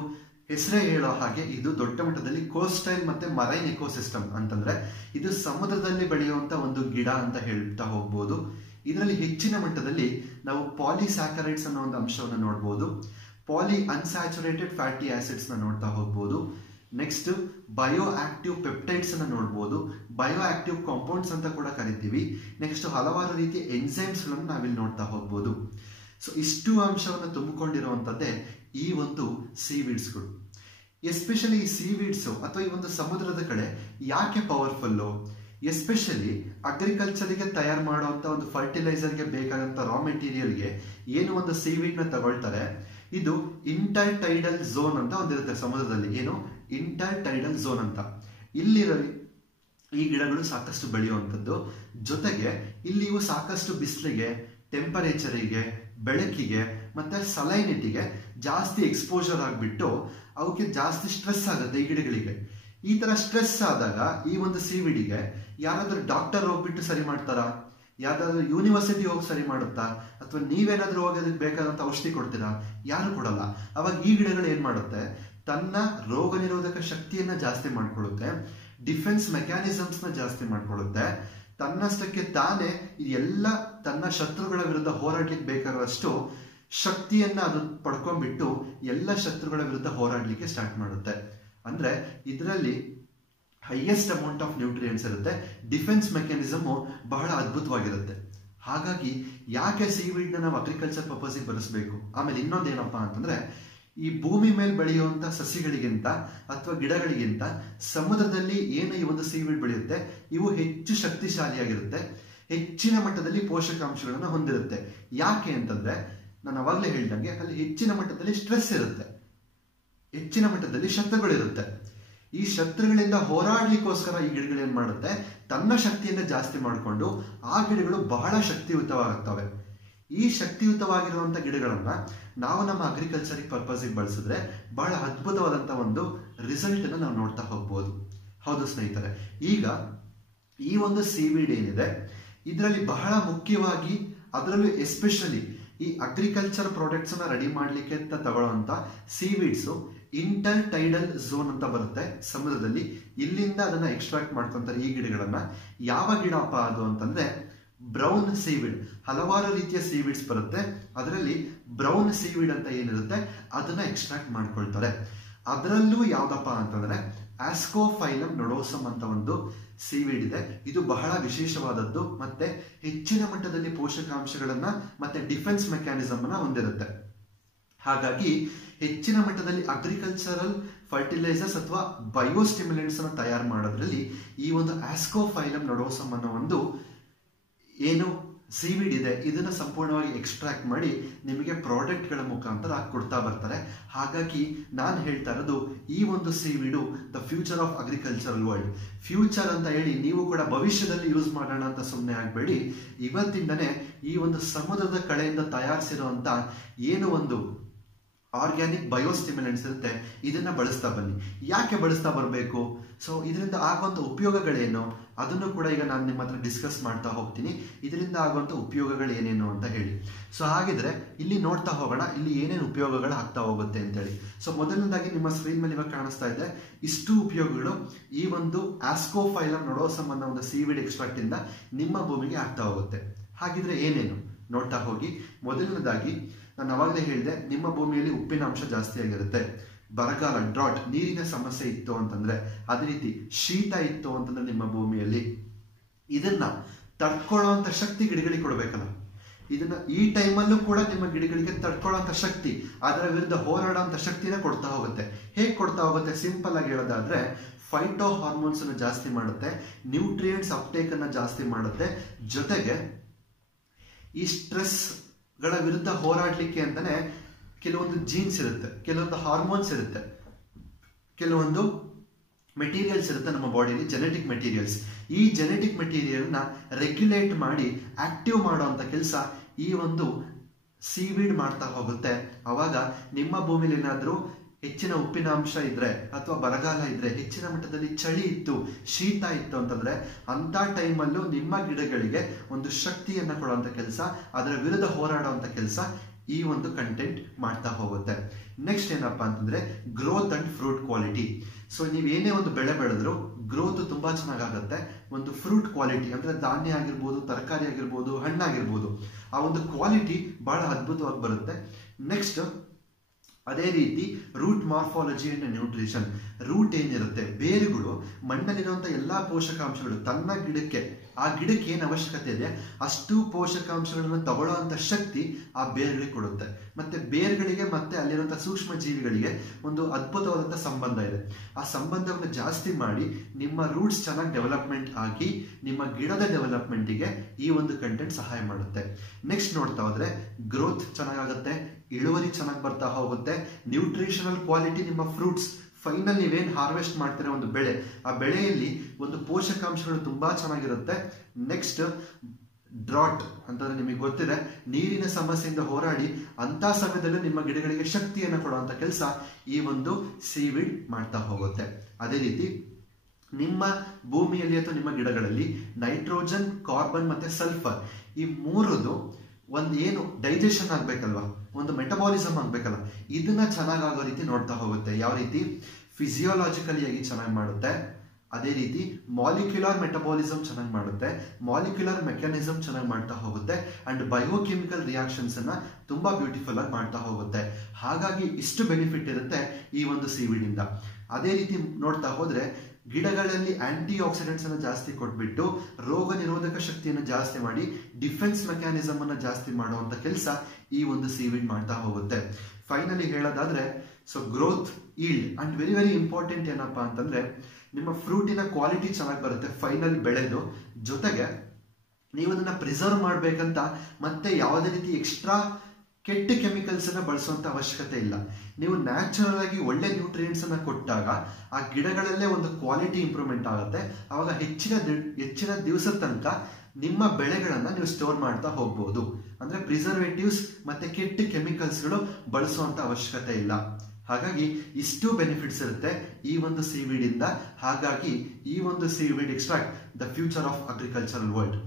ಹೆಸರೇ ಹೇಳೋ ಹಾಗೆ ಇದು ದೊಡ್ಡ ಮಟ್ಟದಲ್ಲಿ ಕೋಸ್ಟೈಲ್ ಮತ್ತೆ ಮರೈನ್ ಎಕೋಸಿಸ್ಟಮ್ ಅಂತಂದ್ರೆ ಇದು ಸಮುದ್ರದಲ್ಲಿ ಬೆಳೆಯುವಂತ ಒಂದು ಗಿಡ ಅಂತ ಹೇಳ್ತಾ ಹೋಗ್ಬೋದು. ಇದರಲ್ಲಿ ಹೆಚ್ಚಿನ ಮಟ್ಟದಲ್ಲಿ ನಾವು ಪಾಲಿಸ್ಯಾಕರೈಡ್ಸ್ ಅನ್ನೋ ಒಂದು ಅಂಶವನ್ನು ನೋಡ್ಬೋದು, ಪಾಲಿ ಅನ್ಸ್ಯಾಚುರೇಟೆಡ್ ಫ್ಯಾಟಿ ಆಸಿಡ್ಸ್ ನ ನೋಡ್ತಾ ಹೋಗ್ಬೋದು. ನೆಕ್ಸ್ಟ್ ಬಯೋ ಆಕ್ಟಿವ್ ಪೆಪ್ಟೈಡ್ಸ್ ಅನ್ನ ನೋಡ್ಬೋದು, ಬಯೋ ಆಕ್ಟಿವ್ ಕಾಂಪೌಂಡ್ಸ್ ಅಂತ ಕೂಡ ಕರಿತೀವಿ. ನೆಕ್ಸ್ಟ್ ಹಲವಾರು ರೀತಿಯ ಎನ್ಸೈಮ್ಸ್ ಗಳನ್ನು ನಾವಿಲ್ಲಿ ನೋಡ್ತಾ ಹೋಗ್ಬೋದು. ಸೊ ಇಷ್ಟು ಅಂಶವನ್ನು ತುಂಬಿಕೊಂಡಿರುವಂತದ್ದೇ ಈ ಒಂದು ಸೀವೀಡ್ಸ್ಗಳು. ಎಸ್ಪೆಷಲಿ ಈ ಸೀವೀಡ್ಸ್ ಅಥವಾ ಈ ಒಂದು ಸಮುದ್ರದ ಕಡೆ ಯಾಕೆ ಪವರ್ಫುಲ್ಲು? ಎಸ್ಪೆಷಲಿ ಅಗ್ರಿಕಲ್ಚರ್ಗೆ ತಯಾರು ಮಾಡುವಂತ ಒಂದು ಫರ್ಟಿಲೈಸರ್ಗೆ ಬೇಕಾದಂತ ರಾ ಮೆಟೀರಿಯಲ್ಗೆ ಏನು ಒಂದು ಸೀವೀಡ್ ನ ತಗೊಳ್ತಾರೆ, ಇದು ಇಂಟರ್ ಟೈಡಲ್ ಝೋನ್ ಅಂತ ಒಂದಿರುತ್ತೆ ಸಮುದ್ರದಲ್ಲಿ. ಏನು ಇಂಟರ್ ಟೈಡಲ್ ಝೋನ್ ಅಂತ. ಇಲ್ಲಿರೋ ಈ ಗಿಡಗಳು ಸಾಕಷ್ಟು ಬೆಳೆಯುವಂಥದ್ದು. ಜೊತೆಗೆ ಇಲ್ಲಿ ಇವು ಸಾಕಷ್ಟು ಬಿಸಿಲಿಗೆ, ಟೆಂಪರೇಚರಿಗೆ, ಬೆಳಕಿಗೆ ಮತ್ತೆ ಸಲೈನಿಟಿಗೆ ಜಾಸ್ತಿ ಎಕ್ಸ್ಪೋಜರ್ ಆಗಿಬಿಟ್ಟು ಅವಕ್ಕೆ ಜಾಸ್ತಿ ಸ್ಟ್ರೆಸ್ ಆಗುತ್ತೆ ಈ ಗಿಡಗಳಿಗೆ. ಈ ತರ ಸ್ಟ್ರೆಸ್ ಆದಾಗ ಈ ಒಂದು ಸೀವಿಡಿಗೆ ಯಾರಾದ್ರೂ ಡಾಕ್ಟರ್ ಹೋಗ್ಬಿಟ್ಟು ಸರಿ ಮಾಡ್ತಾರಾ? ಯಾವ್ದಾದ್ರು ಯೂನಿವರ್ಸಿಟಿ ಹೋಗಿ ಸರಿ ಮಾಡುತ್ತಾ? ಅಥವಾ ನೀವೇನಾದ್ರೂ ಹೋಗಿ ಅದಕ್ಕೆ ಬೇಕಾದಂತ ಔಷಧಿ ಕೊಡ್ತೀರಾ? ಯಾರು ಕೊಡಲ್ಲ. ಅವಾಗ ಈ ಗಿಡಗಳು ಏನ್ ಮಾಡುತ್ತೆ, ತನ್ನ ರೋಗ ನಿರೋಧಕ ಶಕ್ತಿಯನ್ನ ಜಾಸ್ತಿ ಮಾಡ್ಕೊಳ್ಳುತ್ತೆ, ಡಿಫೆನ್ಸ್ ಮೆಕ್ಯಾನಿಸಮ್ಸ್ ನ ಜಾಸ್ತಿ ಮಾಡ್ಕೊಳ್ಳುತ್ತೆ. ತನ್ನಷ್ಟಕ್ಕೆ ತಾನೇ ಇದೆಲ್ಲ ತನ್ನ ಶತ್ರುಗಳ ವಿರುದ್ಧ ಹೋರಾಡ್ಲಿಕ್ಕೆ ಬೇಕಾಗುವಷ್ಟು ಶಕ್ತಿಯನ್ನ ಅದು ಪಡ್ಕೊಂಡ್ಬಿಟ್ಟು ಎಲ್ಲ ಶತ್ರುಗಳ ವಿರುದ್ಧ ಹೋರಾಡ್ಲಿಕ್ಕೆ ಸ್ಟಾರ್ಟ್ ಮಾಡುತ್ತೆ. ಅಂದ್ರೆ ಇದರಲ್ಲಿ ಹೈಯೆಸ್ಟ್ ಅಮೌಂಟ್ ಆಫ್ ನ್ಯೂಟ್ರಿಯೆಂಟ್ಸ್ ಇರುತ್ತೆ, ಡಿಫೆನ್ಸ್ ಮೆಕ್ಯಾನಿಸಮ್ ಬಹಳ ಅದ್ಭುತವಾಗಿರುತ್ತೆ. ಹಾಗಾಗಿ ಯಾಕೆ ಸೀವೀಡ್ ನಾವು ಅಗ್ರಿಕಲ್ಚರ್ ಪರ್ಪಸ್ಗೆ ಬಳಸಬೇಕು? ಆಮೇಲೆ ಇನ್ನೊಂದೇನಪ್ಪಾ ಅಂತಂದ್ರೆ ಈ ಭೂಮಿ ಮೇಲೆ ಬೆಳೆಯುವಂತ ಸಸಿಗಳಿಗಿಂತ ಅಥವಾ ಗಿಡಗಳಿಗಿಂತ ಸಮುದ್ರದಲ್ಲಿ ಏನು ಈ ಒಂದು ಸೀವೀಡ್ ಬೆಳೆಯುತ್ತೆ ಇವು ಹೆಚ್ಚು ಶಕ್ತಿಶಾಲಿಯಾಗಿರುತ್ತೆ, ಹೆಚ್ಚಿನ ಮಟ್ಟದಲ್ಲಿ ಪೋಷಕಾಂಶಗಳನ್ನ ಹೊಂದಿರುತ್ತೆ. ಯಾಕೆ ಅಂತಂದ್ರೆ ನಾನು ಅವಾಗಲೇ ಹೇಳಿದಂಗೆ ಅಲ್ಲಿ ಹೆಚ್ಚಿನ ಮಟ್ಟದಲ್ಲಿ ಸ್ಟ್ರೆಸ್ ಇರುತ್ತೆ, ಹೆಚ್ಚಿನ ಮಟ್ಟದಲ್ಲಿ ಶತ್ರುಗಳಿರುತ್ತೆ. ಈ ಶತ್ರುಗಳಿಂದ ಹೋರಾಡ್ಲಿಕ್ಕೋಸ್ಕರ ಈ ಗಿಡಗಳು ಏನ್ ಮಾಡುತ್ತೆ, ತನ್ನ ಶಕ್ತಿಯನ್ನ ಜಾಸ್ತಿ ಮಾಡಿಕೊಂಡು ಆ ಗಿಡಗಳು ಬಹಳ ಶಕ್ತಿಯುತವಾಗುತ್ತವೆ. ಈ ಶಕ್ತಿಯುತವಾಗಿರುವಂತ ಗಿಡಗಳನ್ನ ನಾವು ನಮ್ಮ ಅಗ್ರಿಕಲ್ಚರ್ ಪರ್ಪಸ್ಗೆ ಬಳಸಿದ್ರೆ ಬಹಳ ಅದ್ಭುತವಾದಂತ ಒಂದು ರಿಸಲ್ಟ್ ಅನ್ನ ನಾವು ನೋಡ್ತಾ ಹೋಗ್ಬೋದು. ಹೌದು ಸ್ನೇಹಿತರೆ, ಈಗ ಈ ಒಂದು ಸೀವೀಡ್ ಏನಿದೆ ಇದರಲ್ಲಿ ಬಹಳ ಮುಖ್ಯವಾಗಿ ಅದರಲ್ಲೂ ಎಸ್ಪೆಷಲಿ ಈ ಅಗ್ರಿಕಲ್ಚರ್ ಪ್ರಾಡಕ್ಟ್ಸ್ ಅನ್ನ ರೆಡಿ ಮಾಡ್ಲಿಕ್ಕೆ ಅಂತ ತಗೊಳ್ಳುವಂತ ಸೀವೀಡ್ಸ್ ಇಂಟರ್ ಟೈಡಲ್ ಝೋನ್ ಅಂತ ಬರುತ್ತೆ ಸಮುದ್ರದಲ್ಲಿ. ಇಲ್ಲಿಂದ ಅದನ್ನ ಎಕ್ಸ್ಟ್ರಾಕ್ಟ್ ಮಾಡ್ಕೊಂತಾರೆ ಈ ಗಿಡಗಳನ್ನ. ಯಾವ ಗಿಡಪ್ಪ ಅದು ಅಂತಂದ್ರೆ ಬ್ರೌನ್ ಸೀವೀಡ್. ಹಲವಾರು ರೀತಿಯ ಸೀವೀಡ್ಸ್ ಬರುತ್ತೆ, ಅದರಲ್ಲಿ ಬ್ರೌನ್ ಸೀವೀಡ್ ಅಂತ ಏನಿರುತ್ತೆ ಅದನ್ನ ಎಕ್ಸ್ಟ್ರಾಕ್ಟ್ ಮಾಡ್ಕೊಳ್ತಾರೆ. ಅದರಲ್ಲೂ ಯಾವ್ದಪ್ಪ ಅಂತಂದ್ರೆ ಆಸ್ಕೋಫೈಲಮ್ ನೊಡೋಸಮ್ ಅಂತ ಒಂದು ಸೀವೀಡ್ ಇದೆ. ಇದು ಬಹಳ ವಿಶೇಷವಾದದ್ದು ಮತ್ತೆ ಹೆಚ್ಚಿನ ಮಟ್ಟದಲ್ಲಿ ಪೋಷಕಾಂಶಗಳನ್ನ ಮತ್ತೆ ಡಿಫೆನ್ಸ್ ಮೆಕ್ಯಾನಿಸಮ್ ಅನ್ನ ಹೊಂದಿರುತ್ತೆ. ಹಾಗಾಗಿ ಹೆಚ್ಚಿನ ಮಟ್ಟದಲ್ಲಿ ಅಗ್ರಿಕಲ್ಚರಲ್ ಫರ್ಟಿಲೈಸರ್ಸ್ ಅಥವಾ ಬಯೋಸ್ಟಿಮ್ಯುಲೆಂಟ್ಸ್ ಅನ್ನು ತಯಾರು ಮಾಡೋದ್ರಲ್ಲಿ ಈ ಒಂದು ಆಸ್ಕೋಫೈಲಮ್ ನೊಡೋಸಮ್ ಅನ್ನೋ ಒಂದು ಏನು ಸೀವೀಡ್ ಇದೆ ಇದನ್ನ ಸಂಪೂರ್ಣವಾಗಿ ಎಕ್ಸ್ಟ್ರಾಕ್ಟ್ ಮಾಡಿ ನಿಮಗೆ ಪ್ರಾಡಕ್ಟ್ಗಳ ಮುಖಾಂತರ ಕೊಡ್ತಾ ಬರ್ತಾರೆ. ಹಾಗಾಗಿ ನಾನು ಹೇಳ್ತಾ ಇರೋದು ಈ ಒಂದು seaweed the future of agricultural world. Future ಅಂತ ಹೇಳಿ ನೀವು ಕೂಡ ಭವಿಷ್ಯದಲ್ಲಿ ಯೂಸ್ ಮಾಡೋಣ ಅಂತ ಸುಮ್ಮನೆ ಆಗ್ಬೇಡಿ. ಇವತ್ತಿಂದನೇ ಈ ಒಂದು ಸಮುದ್ರದ ಕಳೆಯಿಂದ ತಯಾರಿಸಿರುವಂತ ಏನು ಒಂದು ಆರ್ಗ್ಯಾನಿಕ್ ಬಯೋಸ್ಟಿಮ್ಯುಲೆಂಟ್ಸ್ ಇರುತ್ತೆ ಇದನ್ನ ಬಳಸ್ತಾ ಬನ್ನಿ. ಯಾಕೆ ಬಳಸ್ತಾ ಬರಬೇಕು? ಸೊ ಇದರಿಂದ ಆಗುವಂತ ಉಪಯೋಗಗಳೇನು ಅದನ್ನು ಕೂಡ ಈಗ ನಾನು ನಿಮ್ಮ ಹತ್ರ ಡಿಸ್ಕಸ್ ಮಾಡ್ತಾ ಹೋಗ್ತೀನಿ. ಇದರಿಂದ ಆಗುವಂತ ಉಪಯೋಗಗಳು ಏನೇನು ಅಂತ ಹೇಳಿ. ಸೊ ಹಾಗಿದ್ರೆ ಇಲ್ಲಿ ನೋಡ್ತಾ ಹೋಗೋಣ ಇಲ್ಲಿ ಏನೇನು ಉಪಯೋಗಗಳು ಆಗ್ತಾ ಹೋಗುತ್ತೆ ಅಂತೇಳಿ. ಸೊ ಮೊದಲನೇದಾಗಿ ನಿಮ್ಮ ಸ್ಕ್ರೀನ್ ಮೇಲೆ ಇವಾಗ ಕಾಣಿಸ್ತಾ ಇದೆ ಇಷ್ಟು ಉಪಯೋಗಗಳು ಈ ಒಂದು ಆಸ್ಕೋಫೈಲಮ್ ನೊಡೋಸಮ್ ಅನ್ನೋ ಒಂದು ಸೀವೀಡ್ ಎಕ್ಸ್ಟ್ರಾಕ್ಟ್ ಇಂದ ನಿಮ್ಮ ಭೂಮಿಗೆ ಆಗ್ತಾ ಹೋಗುತ್ತೆ. ಹಾಗಿದ್ರೆ ಏನೇನು ನೋಡ್ತಾ ಹೋಗಿ. ಮೊದಲನೇದಾಗಿ ನಾನು ಅವಾಗಲೇ ಹೇಳಿದೆ ನಿಮ್ಮ ಭೂಮಿಯಲ್ಲಿ ಉಪ್ಪಿನ ಅಂಶ ಜಾಸ್ತಿ ಆಗಿರುತ್ತೆ, ಬರಗಾಲ ಡ್ರಾಟ್ ನೀರಿನ ಸಮಸ್ಯೆ ಇತ್ತು ಅಂತಂದ್ರೆ, ಅದೇ ರೀತಿ ಶೀತ ಇತ್ತು ಅಂತಂದ್ರೆ ನಿಮ್ಮ ಭೂಮಿಯಲ್ಲಿ ಇದನ್ನ ತಡ್ಕೊಳ್ಳುವಂತ ಶಕ್ತಿ ಗಿಡಗಳಿಗೆ ಕೊಡ್ಬೇಕಲ್ಲ. ಇದನ್ನ ಈ ಟೈಮಲ್ಲೂ ಕೂಡ ನಿಮ್ಮ ಗಿಡಗಳಿಗೆ ತಡ್ಕೊಳ್ಳುವಂತ ಶಕ್ತಿ, ಅದರ ವಿರುದ್ಧ ಹೋರಾಡುವಂತ ಶಕ್ತಿನ ಕೊಡ್ತಾ ಹೋಗುತ್ತೆ. ಹೇಗೆ ಕೊಡ್ತಾ ಹೋಗುತ್ತೆ? ಸಿಂಪಲ್ ಆಗಿ ಹೇಳೋದಾದ್ರೆ ಫೈಟೋ ಹಾರ್ಮೋನ್ಸ್ ಅನ್ನು ಜಾಸ್ತಿ ಮಾಡುತ್ತೆ, ನ್ಯೂಟ್ರಿಯೆಂಟ್ಸ್ ಅಪ್ಟೇಕ್ ಅನ್ನ ಜಾಸ್ತಿ ಮಾಡುತ್ತೆ. ಜೊತೆಗೆ ಈ ಸ್ಟ್ರೆಸ್ ಗಳ ವಿರುದ್ಧ ಹೋರಾಡ್ಲಿಕ್ಕೆ ಅಂತಾನೆ ಕೆಲವೊಂದು ಜೀನ್ಸ್ ಇರುತ್ತೆ, ಕೆಲವೊಂದು ಹಾರ್ಮೋನ್ಸ್ ಇರುತ್ತೆ, ಕೆಲವೊಂದು ಮೆಟೀರಿಯಲ್ಸ್ ಇರುತ್ತೆ ನಮ್ಮ ಬಾಡಿಯಲ್ಲಿ, ಜೆನೆಟಿಕ್ ಮೆಟೀರಿಯಲ್ಸ್. ಈ ಜೆನೆಟಿಕ್ ಮೆಟೀರಿಯಲ್ ನ ರೆಗ್ಯುಲೇಟ್ ಮಾಡಿ ಆಕ್ಟಿವ್ ಮಾಡುವಂತ ಕೆಲಸ ಈ ಒಂದು ಸೀವೀಡ್ ಮಾಡ್ತಾ ಹೋಗುತ್ತೆ. ಅವಾಗ ನಿಮ್ಮ ಭೂಮಿಲಿ ಏನಾದ್ರೂ ಹೆಚ್ಚಿನ ಉಪ್ಪಿನ ಅಂಶ ಇದ್ರೆ ಅಥವಾ ಬರಗಾಲ ಇದ್ರೆ, ಹೆಚ್ಚಿನ ಮಟ್ಟದಲ್ಲಿ ಚಳಿ ಇತ್ತು, ಶೀತ ಇತ್ತು ಅಂತಂದ್ರೆ ಅಂತ ಟೈಮಲ್ಲೂ ನಿಮ್ಮ ಗಿಡಗಳಿಗೆ ಒಂದು ಶಕ್ತಿಯನ್ನ ಕೊಡುವಂತ ಕೆಲಸ, ಅದರ ವಿರುದ್ಧ ಹೋರಾಡುವಂತ ಕೆಲಸ ಈ ಒಂದು ಕಂಟೆಂಟ್ ಮಾಡ್ತಾ ಹೋಗುತ್ತೆ. ನೆಕ್ಸ್ಟ್ ಏನಪ್ಪಾ ಅಂತಂದ್ರೆ growth and fruit quality. So ನೀವು ಏನೇ ಒಂದು ಬೆಳೆ ಬೆಳೆದ್ರು ಗ್ರೋತ್ ತುಂಬಾ ಚೆನ್ನಾಗಾಗತ್ತೆ. ಒಂದು ಫ್ರೂಟ್ ಕ್ವಾಲಿಟಿ ಅಂದ್ರೆ ಧಾನ್ಯ ಆಗಿರ್ಬೋದು, ತರಕಾರಿ ಆಗಿರ್ಬೋದು, ಹಣ್ಣಾಗಿರ್ಬೋದು, ಆ ಒಂದು ಕ್ವಾಲಿಟಿ ಬಹಳ ಅದ್ಭುತವಾಗಿ ಬರುತ್ತೆ. ನೆಕ್ಸ್ಟ್ ಅದೇ ರೀತಿ root morphology and nutrition. Root ಏನಿರುತ್ತೆ, ಬೇರುಗಳು ಮಣ್ಣಲ್ಲಿರುವಂತ ಎಲ್ಲಾ ಪೋಷಕಾಂಶಗಳು ತನ್ನ ಗಿಡಕ್ಕೆ, ಆ ಗಿಡಕ್ಕೆ ಏನು ಅವಶ್ಯಕತೆ ಇದೆ ಅಷ್ಟು ಪೋಷಕಾಂಶಗಳನ್ನು ತಗೊಳ್ಳುವಂತ ಶಕ್ತಿ ಆ ಬೇರುಗಳಿಗೆ ಕೊಡುತ್ತೆ. ಮತ್ತೆ ಬೇರುಗಳಿಗೆ ಮತ್ತೆ ಅಲ್ಲಿರುವಂತ ಸೂಕ್ಷ್ಮ ಜೀವಿಗಳಿಗೆ ಒಂದು ಅದ್ಭುತವಾದಂತ ಸಂಬಂಧ ಇದೆ. ಆ ಸಂಬಂಧವನ್ನು ಜಾಸ್ತಿ ಮಾಡಿ ನಿಮ್ಮ ರೂಟ್ಸ್ ಚೆನ್ನಾಗಿ ಡೆವಲಪ್ಮೆಂಟ್ ಆಗಿ ನಿಮ್ಮ ಗಿಡದ ಡೆವಲಪ್ಮೆಂಟಿಗೆ ಈ ಒಂದು ಕಂಟೆಂಟ್ ಸಹಾಯ ಮಾಡುತ್ತೆ. ನೆಕ್ಸ್ಟ್ ನೋಡ್ತಾ ಹೋದ್ರೆ ಗ್ರೋತ್ ಚೆನ್ನಾಗಾಗುತ್ತೆ, ಇಳುವರಿ ಚೆನ್ನಾಗಿ ಬರ್ತಾ ಹೋಗುತ್ತೆ. ನ್ಯೂಟ್ರಿಷನಲ್ ಕ್ವಾಲಿಟಿ, ನಿಮ್ಮ ಫ್ರೂಟ್ಸ್ ಫೈನಲ್ ನೀವೇನ್ ಹಾರ್ವೆಸ್ಟ್ ಮಾಡ್ತೀರಾ ಒಂದು ಬೆಳೆ, ಆ ಬೆಳೆಯಲ್ಲಿ ಒಂದು ಪೋಷಕಾಂಶಗಳು ತುಂಬಾ ಚೆನ್ನಾಗಿರುತ್ತೆ. ನೆಕ್ಸ್ಟ್ ಡ್ರಾಟ್ ಅಂತಂದ್ರೆ ನಿಮಗೆ ಗೊತ್ತಿದೆ, ನೀರಿನ ಸಮಸ್ಯೆಯಿಂದ ಹೋರಾಡಿ ಅಂತ ಸಮಯದಲ್ಲೂ ನಿಮ್ಮ ಗಿಡಗಳಿಗೆ ಶಕ್ತಿಯನ್ನು ಕೊಡುವಂತ ಕೆಲಸ ಈ ಒಂದು ಸೀವಿಡ್ ಮಾಡ್ತಾ ಹೋಗುತ್ತೆ. ಅದೇ ರೀತಿ ನಿಮ್ಮ ಭೂಮಿಯಲ್ಲಿ ಅಥವಾ ನಿಮ್ಮ ಗಿಡಗಳಲ್ಲಿ ನೈಟ್ರೋಜನ್, ಕಾರ್ಬನ್ ಮತ್ತೆ ಸಲ್ಫರ್ ಈ ಮೂರದು ಒಂದು ಏನು ಡೈಜೆಷನ್ ಆಗ್ಬೇಕಲ್ವಾ, ಒಂದು ಮೆಟಬಾಲಿಸಮ್ ಆಗ್ಬೇಕಲ್ಲ, ಇದನ್ನ ಚೆನ್ನಾಗಾಗೋ ರೀತಿ ನೋಡ್ತಾ ಹೋಗುತ್ತೆ. ಯಾವ ರೀತಿ ಫಿಸಿಯೋಲಾಜಿಕಲಿಯಾಗಿ ಚೆನ್ನಾಗಿ ಮಾಡುತ್ತೆ, ಅದೇ ರೀತಿ ಮಾಲಿಕ್ಯುಲರ್ ಮೆಟಬಾಲಿಸಮ್ ಚೆನ್ನಾಗಿ ಮಾಡುತ್ತೆ, ಮಾಲಿಕ್ಯುಲರ್ ಮೆಕ್ಯಾನಿಸಮ್ ಚೆನ್ನಾಗಿ ಮಾಡ್ತಾ ಹೋಗುತ್ತೆ, ಅಂಡ್ ಬಯೋಕೆಮಿಕಲ್ ರಿಯಾಕ್ಷನ್ಸ್ ಅನ್ನ ತುಂಬಾ ಬ್ಯೂಟಿಫುಲ್ ಆಗಿ ಮಾಡ್ತಾ ಹೋಗುತ್ತೆ. ಹಾಗಾಗಿ ಇಷ್ಟು ಬೆನಿಫಿಟ್ ಇರುತ್ತೆ ಈ ಒಂದು ಸೀವಿಡ್ ಇಂದ. ಅದೇ ರೀತಿ ನೋಡ್ತಾ ಹೋದ್ರೆ ಗಿಡಗಳಲ್ಲಿ ಆಂಟಿ ಆಕ್ಸಿಡೆಂಟ್ಸ್ ಅನ್ನು ಜಾಸ್ತಿ ಕೊಟ್ಬಿಟ್ಟು ರೋಗ ನಿರೋಧಕ ಶಕ್ತಿಯನ್ನು ಜಾಸ್ತಿ ಮಾಡಿ ಡಿಫೆನ್ಸ್ ಮೆಕ್ಯಾನಿಸಮ್ ಅನ್ನ ಜಾಸ್ತಿ ಮಾಡುವಂತ ಕೆಲಸ ಈ ಒಂದು ಸೀವಿಡ್ ಮಾಡ್ತಾ ಹೋಗುತ್ತೆ. ಫೈನಲಿ ಹೇಳೋದಾದ್ರೆ so growth, yield and very very important ಏನಪ್ಪಾ ಅಂತಂದ್ರೆ ನಿಮ್ಮ ಫ್ರೂಟಿನ ಕ್ವಾಲಿಟಿ ಚೆನ್ನಾಗಿ ಬರುತ್ತೆ ಫೈನಲ್ ಬೆಳೆದು. ಜೊತೆಗೆ ನೀವು ಅದನ್ನ ಪ್ರಿಸರ್ವ್ ಮಾಡ್ಬೇಕಂತ ಮತ್ತೆ ಯಾವುದೇ ರೀತಿ ಎಕ್ಸ್ಟ್ರಾ ಕೆಟ್ಟ ಕೆಮಿಕಲ್ಸ್ ಅನ್ನ ಬಳಸುವಂತ ಅವಶ್ಯಕತೆ ಇಲ್ಲ. ನೀವು ನ್ಯಾಚುರಲ್ ಆಗಿ ಒಳ್ಳೆ ನ್ಯೂಟ್ರಿಯೆಂಟ್ಸ್ ಅನ್ನ ಕೊಟ್ಟಾಗ ಆ ಗಿಡಗಳಲ್ಲೇ ಒಂದು ಕ್ವಾಲಿಟಿ ಇಂಪ್ರೂವ್ಮೆಂಟ್ ಆಗುತ್ತೆ. ಅವಾಗ ಹೆಚ್ಚಿನ ದಿವಸದ ತನಕ ನಿಮ್ಮ ಬೆಳೆಗಳನ್ನ ನೀವು ಸ್ಟೋರ್ ಮಾಡ್ತಾ ಹೋಗ್ಬಹುದು. ಅಂದ್ರೆ ಪ್ರಿಸರ್ವೇಟಿವ್ಸ್ ಮತ್ತೆ ಕೆಟ್ಟ ಕೆಮಿಕಲ್ಸ್ಗಳು ಬಳಸುವಂತ ಅವಶ್ಯಕತೆ ಇಲ್ಲ. ಹಾಗಾಗಿ ಇಷ್ಟು ಬೆನಿಫಿಟ್ಸ್ ಇರುತ್ತೆ ಈ ಒಂದು ಸೀವಿಡ್ ಇಂದ. ಹಾಗಾಗಿ ಈ ಒಂದು seaweed extract the future of agricultural world.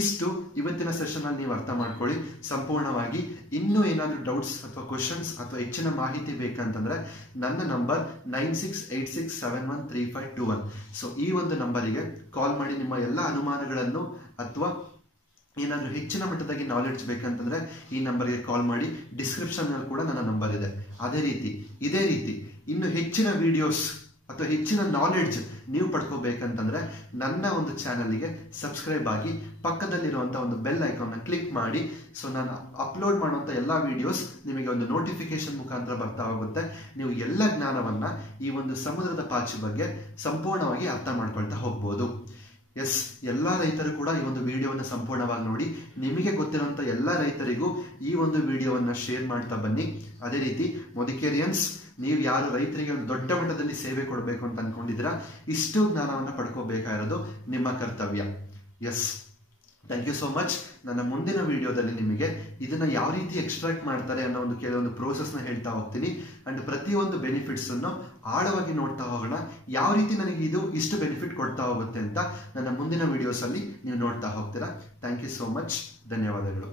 ಇಷ್ಟು ಇವತ್ತಿನ ಸೆಷನ್ ಅಲ್ಲಿ ನೀವು ಅರ್ಥ ಮಾಡ್ಕೊಳ್ಳಿ ಸಂಪೂರ್ಣವಾಗಿ. ಇನ್ನೂ ಏನಾದರೂ ಡೌಟ್ಸ್ ಅಥವಾ ಕ್ವಶನ್ಸ್ ಅಥವಾ ಹೆಚ್ಚಿನ ಮಾಹಿತಿ ಬೇಕಂತಂದ್ರೆ ನನ್ನ ನಂಬರ್ 9686713521. ಸೊ ಈ ಒಂದು ನಂಬರಿಗೆ ಕಾಲ್ ಮಾಡಿ ನಿಮ್ಮ ಎಲ್ಲ ಅನುಮಾನಗಳನ್ನು ಅಥವಾ ಏನಾದರೂ ಹೆಚ್ಚಿನ ಮಟ್ಟದಾಗಿ ನಾಲೆಡ್ಜ್ ಬೇಕಂತಂದ್ರೆ ಈ ನಂಬರ್ಗೆ ಕಾಲ್ ಮಾಡಿ. ಡಿಸ್ಕ್ರಿಪ್ಷನ್ ನಲ್ಲಿ ಕೂಡ ನನ್ನ ನಂಬರ್ ಇದೆ. ಇದೇ ರೀತಿ ಇನ್ನು ಹೆಚ್ಚಿನ ವಿಡಿಯೋಸ್ ಅಥವಾ ಹೆಚ್ಚಿನ ನಾಲೆಡ್ಜ್ ನೀವು ಪಡ್ಕೋಬೇಕಂತಂದ್ರೆ ನನ್ನ ಒಂದು ಚಾನಲ್ಗೆ ಸಬ್ಸ್ಕ್ರೈಬ್ ಆಗಿ ಪಕ್ಕದಲ್ಲಿರುವಂತಹ ಒಂದು ಬೆಲ್ ಐಕಾನ್ ಕ್ಲಿಕ್ ಮಾಡಿ. ಸೊ ನಾನು ಅಪ್ಲೋಡ್ ಮಾಡುವಂತ ಎಲ್ಲಾ ವಿಡಿಯೋಸ್ ನಿಮಗೆ ಒಂದು ನೋಟಿಫಿಕೇಶನ್ ಮುಖಾಂತರ ಬರ್ತಾ ಹೋಗುತ್ತೆ. ನೀವು ಎಲ್ಲ ಜ್ಞಾನವನ್ನ ಈ ಒಂದು ಸಮುದ್ರದ ಪಾಚಿ ಬಗ್ಗೆ ಸಂಪೂರ್ಣವಾಗಿ ಅರ್ಥ ಮಾಡ್ಕೊಳ್ತಾ ಹೋಗ್ಬೋದು. ಎಸ್, ಎಲ್ಲ ರೈತರು ಕೂಡ ಈ ಒಂದು ವಿಡಿಯೋವನ್ನು ಸಂಪೂರ್ಣವಾಗಿ ನೋಡಿ. ನಿಮಗೆ ಗೊತ್ತಿರುವಂತ ಎಲ್ಲ ರೈತರಿಗೂ ಈ ಒಂದು ವಿಡಿಯೋವನ್ನ ಶೇರ್ ಮಾಡ್ತಾ ಬನ್ನಿ. ಅದೇ ರೀತಿ ಮೊದಿಕೇರಿಯನ್ಸ್, ನೀವು ಯಾರು ರೈತರಿಗೆ ಒಂದು ದೊಡ್ಡ ಮಟ್ಟದಲ್ಲಿ ಸೇವೆ ಕೊಡಬೇಕು ಅಂತ ಅನ್ಕೊಂಡಿದ್ದೀರಾ, ಇಷ್ಟು ಜ್ಞಾನವನ್ನ ಪಡ್ಕೋಬೇಕಾಗಿರೋದು ನಿಮ್ಮ ಕರ್ತವ್ಯ. Yes, thank you so much. ನನ್ನ ಮುಂದಿನ ವಿಡಿಯೋದಲ್ಲಿ ನಿಮಗೆ ಇದನ್ನ ಯಾವ ರೀತಿ ಎಕ್ಸ್ಟ್ರಾಕ್ಟ್ ಮಾಡ್ತಾರೆ ಅನ್ನೋ ಒಂದು ಕೆಲವೊಂದು ಪ್ರೋಸೆಸ್ ನ ಹೇಳ್ತಾ ಹೋಗ್ತೀನಿ. ಅಂಡ್ ಪ್ರತಿಯೊಂದು ಬೆನಿಫಿಟ್ಸ್ ಅನ್ನು ಆಳವಾಗಿ ನೋಡ್ತಾ ಹೋಗೋಣ. ಯಾವ ರೀತಿ ನನಗೆ ಇದು ಇಷ್ಟು ಬೆನಿಫಿಟ್ ಕೊಡ್ತಾ ಹೋಗುತ್ತೆ ಅಂತ ನನ್ನ ಮುಂದಿನ ವಿಡಿಯೋಸ್ ಅಲ್ಲಿ ನೀವು ನೋಡ್ತಾ ಹೋಗ್ತೀರಾ. Thank you so much. ಧನ್ಯವಾದಗಳು.